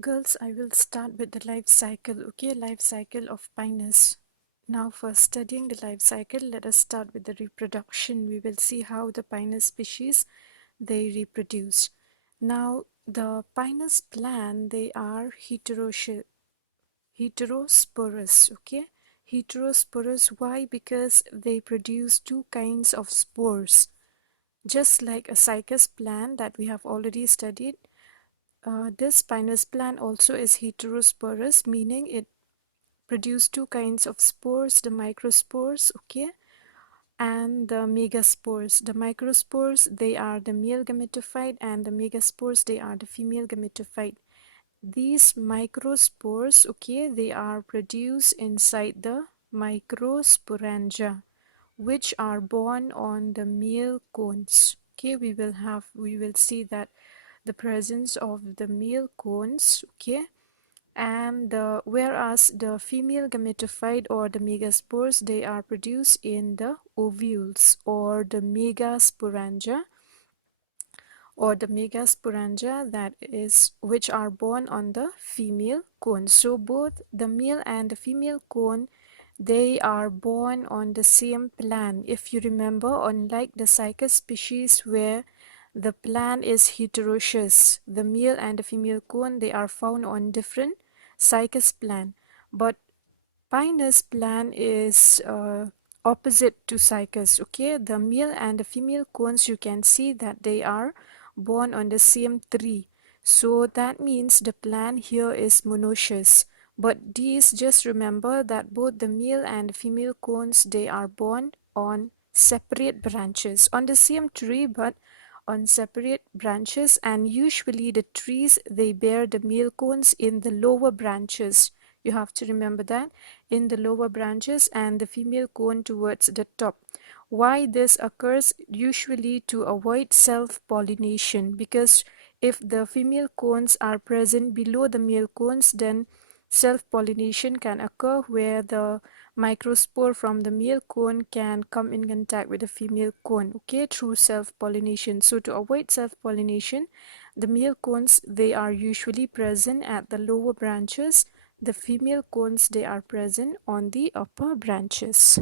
Girls, I will start with the life cycle, okay? Life cycle of Pinus. Now, for studying the life cycle, let us start with the reproduction. We will see how the Pinus species they reproduce. Now, the Pinus plant, they are heterosporous, okay? Heterosporous, why? Because they produce two kinds of spores. Just like a cycas plant that we have already studied, this Pinus plant also is heterosporous, meaning it produces two kinds of spores, the microspores, okay, and the megaspores. The microspores, they are the male gametophyte, and the megaspores, they are the female gametophyte. These microspores, okay, they are produced inside the microsporangia, which are born on the male cones. Okay, we will see that the presence of the male cones, okay, and whereas the female gametophyte or the megaspores, they are produced in the ovules or the megasporangia, that is, which are born on the female cone. So both the male and the female cone, they are born on the same plant. If you remember, unlike the cycas species where the plant is heteroecious, the male and the female cone, they are found on different cycas plant. But Pinus plant is opposite to cycas, okay? The male and the female cones, you can see that they are born on the same tree. So that means the plant here is monoecious. But these, just remember that both the male and the female cones, they are born on separate branches on the same tree, but on separate branches, and usually the trees, they bear the male cones in the lower branches. You have to remember that, in the lower branches, and the female cone towards the top. Why this occurs? Usually to avoid self-pollination, because if the female cones are present below the male cones, then self-pollination can occur where the microspore from the male cone can come in contact with the female cone, okay, through self-pollination. So to avoid self-pollination, the male cones, they are usually present at the lower branches. The female cones, they are present on the upper branches.